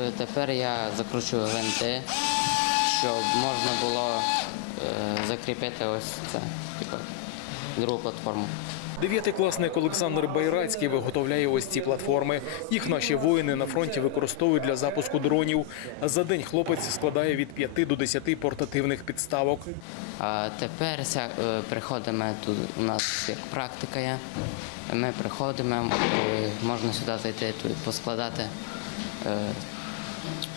Е, Тепер я закручую гвинти, щоб можна було е, закріпити ось це, типу, другу платформу. Дев'ятикласник Олександр Байрацький виготовляє ось ці платформи. Їх наші воїни на фронті використовують для запуску дронів. За день хлопець складає від 5 до 10 портативних підставок. А тепер ся- е, приходимо тут. У нас як практика є. Ми приходимо, можна сюди зайти тут поскладати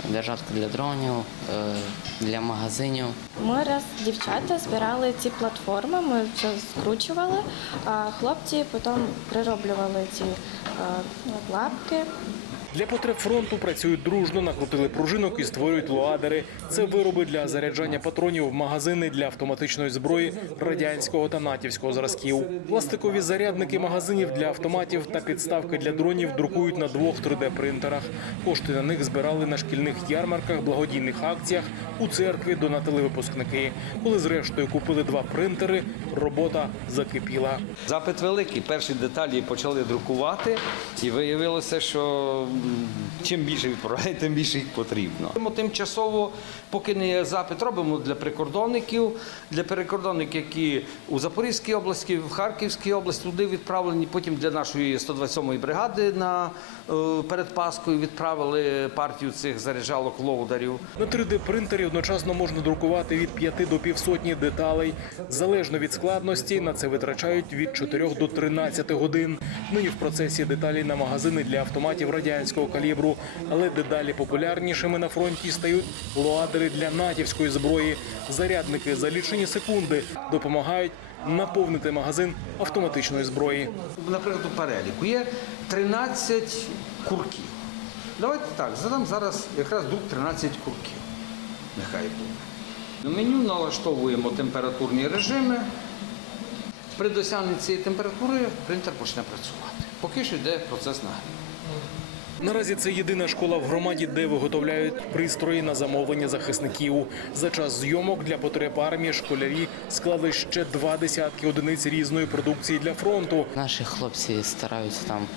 держатки для дронів, е, для магазинів. Ми раз дівчата збирали ці платформи, ми все скручували, а хлопці потім прироблювали ці е, лапки. Для потреб фронту працюють дружно, накрутили пружинок і створюють луадери. Це вироби для заряджання патронів, в магазини для автоматичної зброї радянського та натівського зразків. Пластикові зарядники магазинів для автоматів та підставки для дронів друкують на двох 3D-принтерах. Кошти на них збирали на шкільних ярмарках, благодійних акціях. У церкві донатили випускники. Коли зрештою купили два принтери, робота закипіла. Запит великий. Перші деталі почали друкувати, і виявилося, що чим більше відправляють, тим більше їх потрібно. Тому тимчасово, поки не є запит, робимо для прикордонників, для прикордонників, які у Запорізькій області, в Харківській області, туди відправлені. Потім для нашої 127-ї бригади на е, перед Паскою відправили партію цих заряджалок лоударів. На 3D-принтері одночасно можна друкувати від 5 до півсотні деталей. Залежно від складності, на це витрачають від 4 до 13 годин. Нині в процесі деталі на магазини для автоматів радянського калібру, але дедалі популярнішими на фронті стають луадери для натівської зброї. Зарядники за лічені секунди допомагають наповнити магазин автоматичної зброї. Наприклад, у переліку є 13 курків. Давайте так, задам зараз якраз друг 13 курків. Нехай буде. На меню налаштовуємо температурні режими. При досягненні цієї температури принтер почне працювати. Поки що йде процес нагріву. Наразі це єдина школа в громаді, де виготовляють пристрої на замовлення захисників. За час зйомок для потреб армії школярі склали ще два десятки одиниць різної продукції для фронту. Наші хлопці стараються там,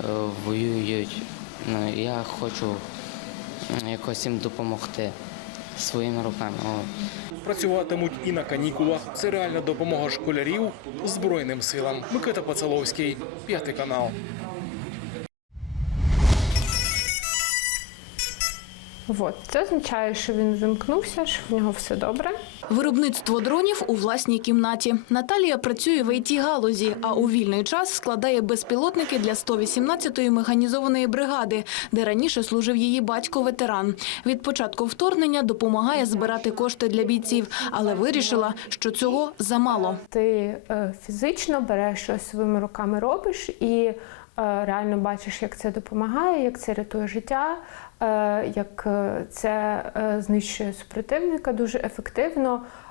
е, воюють. Ну, я хочу якось їм допомогти своїми руками. Працюватимуть і на канікулах. Це реальна допомога школярів Збройним силам. Микита Пацаловський, п'ятий канал. От це означає, що він вимкнувся, що в нього все добре. Виробництво дронів у власній кімнаті. Наталія працює в it галузі, а у вільний час складає безпілотники для 118-ї механізованої бригади, де раніше служив її батько-ветеран. Від початку вторгнення допомагає збирати кошти для бійців, але вирішила, що цього замало. Ти е, фізично береш щось своїми руками робиш і реально бачиш, як це допомагає, як це рятує життя, е, як е, це е, знищує супротивника дуже ефективно. е,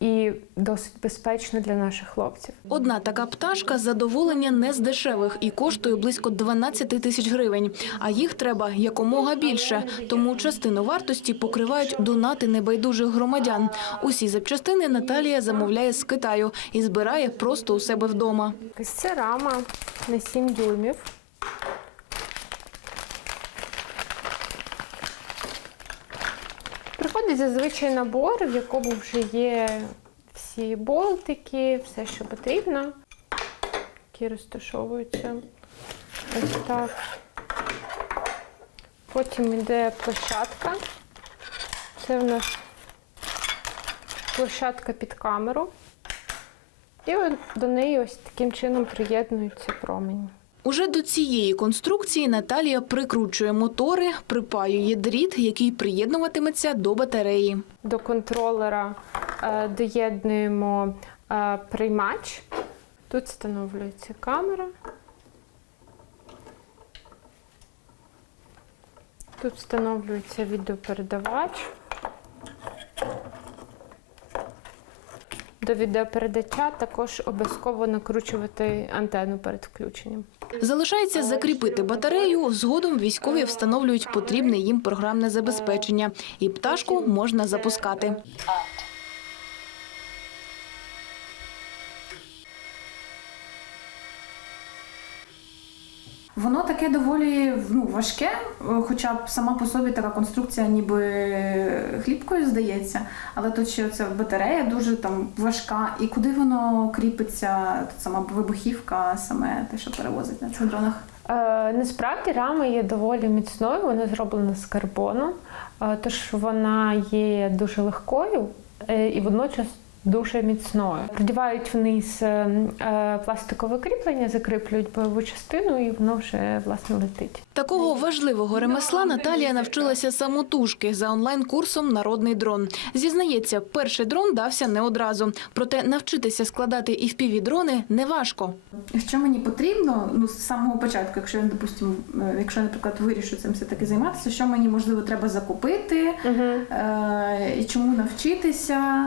і досить безпечно для наших хлопців. Одна така пташка задоволення не з дешевих і коштує близько 12 тисяч гривень. А їх треба якомога більше, тому частину вартості покривають донати небайдужих громадян. Усі запчастини Наталія замовляє з Китаю і збирає просто у себе вдома. Це рама на 7 дюймів. Приходить зазвичай набор, в якому вже є всі болтики, все, що потрібно, які розташовуються ось так. Потім йде площадка. Це в нас площадка під камеру. І до неї ось таким чином приєднуються промені. Уже до цієї конструкції Наталія прикручує мотори, припаює дріт, який приєднуватиметься до батареї. До контролера е, доєднуємо е, приймач. Тут встановлюється камера. Тут встановлюється відеопередавач. До відеопередача також обов'язково накручувати антенну перед включенням. Залишається закріпити батарею. Згодом військові встановлюють потрібне їм програмне забезпечення, і пташку можна запускати. Воно таке доволі ну, важке, е, хоча б сама по собі така конструкція ніби хлібкою здається, але тут ще ця батарея дуже там важка. І куди воно кріпиться, тут сама вибухівка, саме те, що перевозить на цих дронах. Е, Насправді рама є доволі міцною, вона зроблена з карбону, е, тож вона є дуже легкою е, і водночас дуже міцною. Продівають вниз е, е, пластикове кріплення, закріплюють бойову частину, і воно вже власне летить. Такого важливого ремесла Наталія навчилася самотужки за онлайн-курсом Народний дрон. Зізнається, перший дрон дався не одразу. Проте навчитися складати і впівдрони неважко. Що мені потрібно, ну з самого початку, якщо я, допустимо, е, якщо наприклад, вирішу цим все таки займатися, що мені можливо треба закупити, е, і чому навчитися.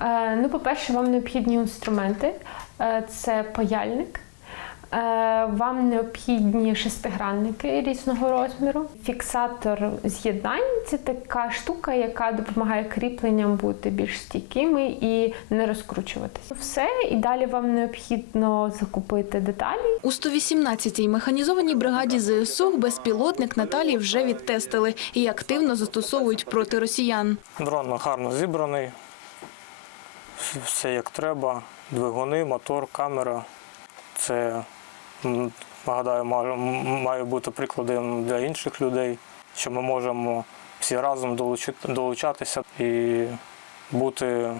Е, Ну, по-перше, вам необхідні інструменти. Е, Це паяльник. Е, Вам необхідні шестигранники різного розміру. Фіксатор з'єднань це така штука, яка допомагає кріпленням бути більш стійкими і не розкручуватися. Все, і далі вам необхідно закупити деталі. У 118-й механізованій бригаді ЗСУ безпілотник Наталії вже відтестили і активно застосовують проти росіян. Дрон гарно зібраний, все як треба. Двигуни, мотор, камера. Це, нагадаю, має- бути прикладом для інших людей, що ми можемо всі разом долучатися і бути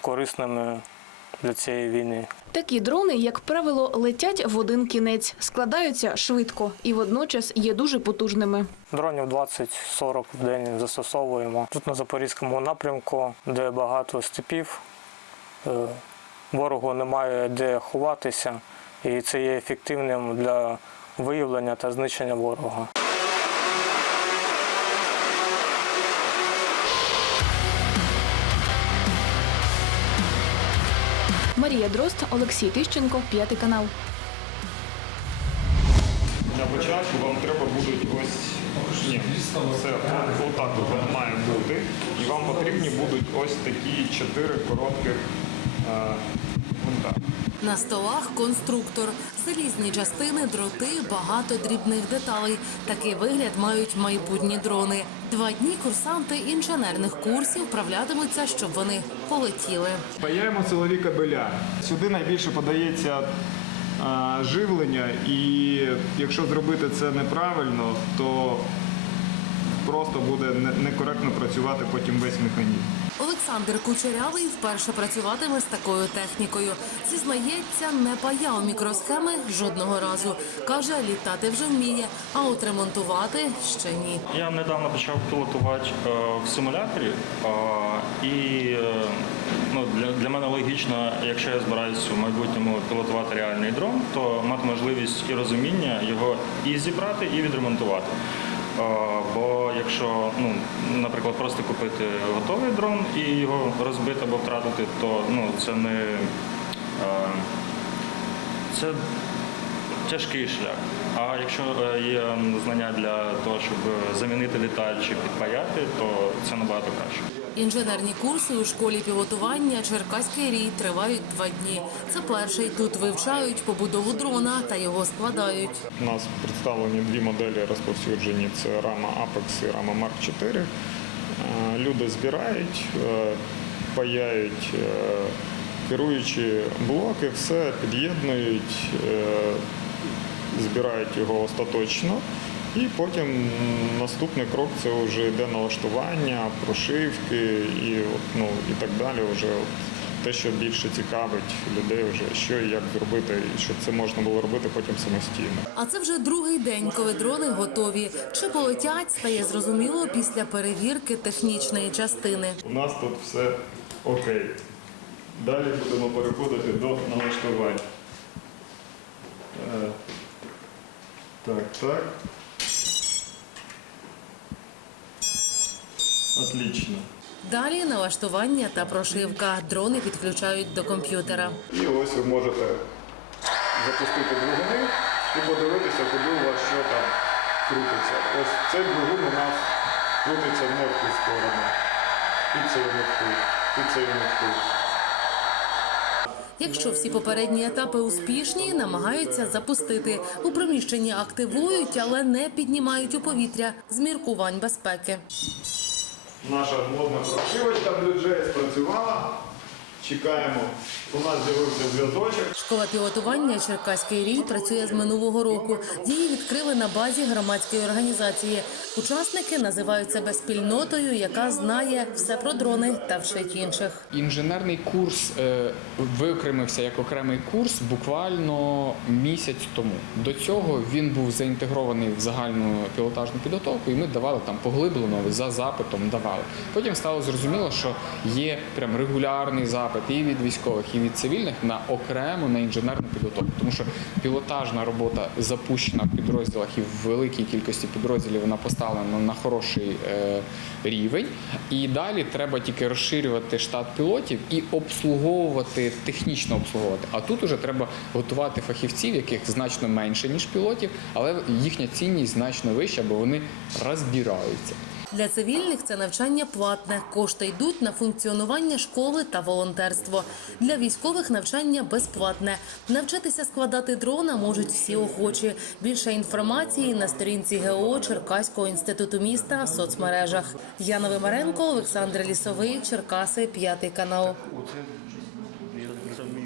корисними для цієї війни. Такі дрони, як правило, летять в один кінець, складаються швидко і водночас є дуже потужними. Дронів 20-40 в день застосовуємо. Тут на Запорізькому напрямку, де багато степів, ворогу немає де ховатися, і це є ефективним для виявлення та знищення ворога. Марія Дрозд, Олексій Тищенко, п'ятий канал. Для початку вам треба будуть ось ні, це отак має бути. І вам потрібні будуть ось такі чотири коротких е, гвинта. На столах конструктор, залізні частини, дроти, багато дрібних деталей. Такий вигляд мають майбутні дрони. Два дні курсанти інженерних курсів вправлятимуться, щоб вони полетіли. Паяємо силові кабеля. Сюди найбільше подається е, живлення, і якщо зробити це неправильно, то просто буде некоректно працювати потім весь механізм. Олександр Кучерявий вперше працюватиме з такою технікою. Зізнається, не паяв мікросхеми жодного разу. Каже, літати вже вміє, а от ремонтувати ще ні. Я недавно почав пілотувати е, в симуляторі, і е, ну, для мене логічно, якщо я збираюся в майбутньому пілотувати реальний дрон, то мати можливість і розуміння його і зібрати, і відремонтувати. Бо якщо, ну, наприклад, просто купити готовий дрон і його розбити або втратити, то ну, це не е, це тяжкий шлях. А якщо е, є знання для того, щоб замінити деталь чи підпаяти, то це набагато краще. Інженерні курси у школі пілотування Черкаський рій тривають два дні. Це перший. Тут вивчають побудову дрона та його складають. У нас представлені дві моделі розповсюджені: це рама Apex і рама Mark 4. Е, Люди збирають, е, паяють е, керуючі блоки, все під'єднують, е, збирають його остаточно. І потім наступний крок це вже йде налаштування, прошивки і, ну, і так далі. Вже от те, що більше цікавить людей, вже що і як зробити, і щоб це можна було робити потім самостійно. А це вже другий день, коли дрони готові. Чи полетять, стає зрозуміло після перевірки технічної частини. У нас тут все окей. Далі будемо переходити до налаштувань. Так, так. Отлично. Далі налаштування та прошивка. Дрони підключають до комп'ютера. І ось ви можете запустити двигуни і подивитися, куди у вас що там крутиться. Ось цей двигун у нас крутиться не в ту сторону. І цей не в ту, і цей не в ту. Якщо всі попередні етапи успішні, намагаються запустити. У приміщенні активують, але не піднімають у повітря з міркувань безпеки. Наша модна прошивочка бюджет спрацювала. Чекаємо. У нас з'явився зв'язочок. Школа пілотування Черкаський рій працює з минулого року. Її відкрили на базі громадської організації. Учасники називають себе спільнотою, яка знає все про дрони та вчить інших. Інженерний курс е, виокремився як окремий курс буквально місяць тому. До цього він був заінтегрований в загальну пілотажну підготовку, і ми давали там поглиблено за запитом. Давали. Потім стало зрозуміло, що є прям регулярний запит і від військових, і від цивільних на окремо на інженерну підготовку, тому що пілотажна робота запущена в підрозділах і в великій кількості підрозділів вона поставлена на хороший е, рівень. І далі треба тільки розширювати штат пілотів і обслуговувати, технічно обслуговувати. А тут уже треба готувати фахівців, яких значно менше ніж пілотів, але їхня цінність значно вища, бо вони розбираються. Для цивільних це навчання платне. Кошти йдуть на функціонування школи та волонтерство. Для військових навчання безплатне. Навчитися складати дрона можуть всі охочі. Більше інформації на сторінці ГО Черкаського інституту міста в соцмережах. Яна Вимаренко, Олександр Лісовий, Черкаси, п'ятий канал.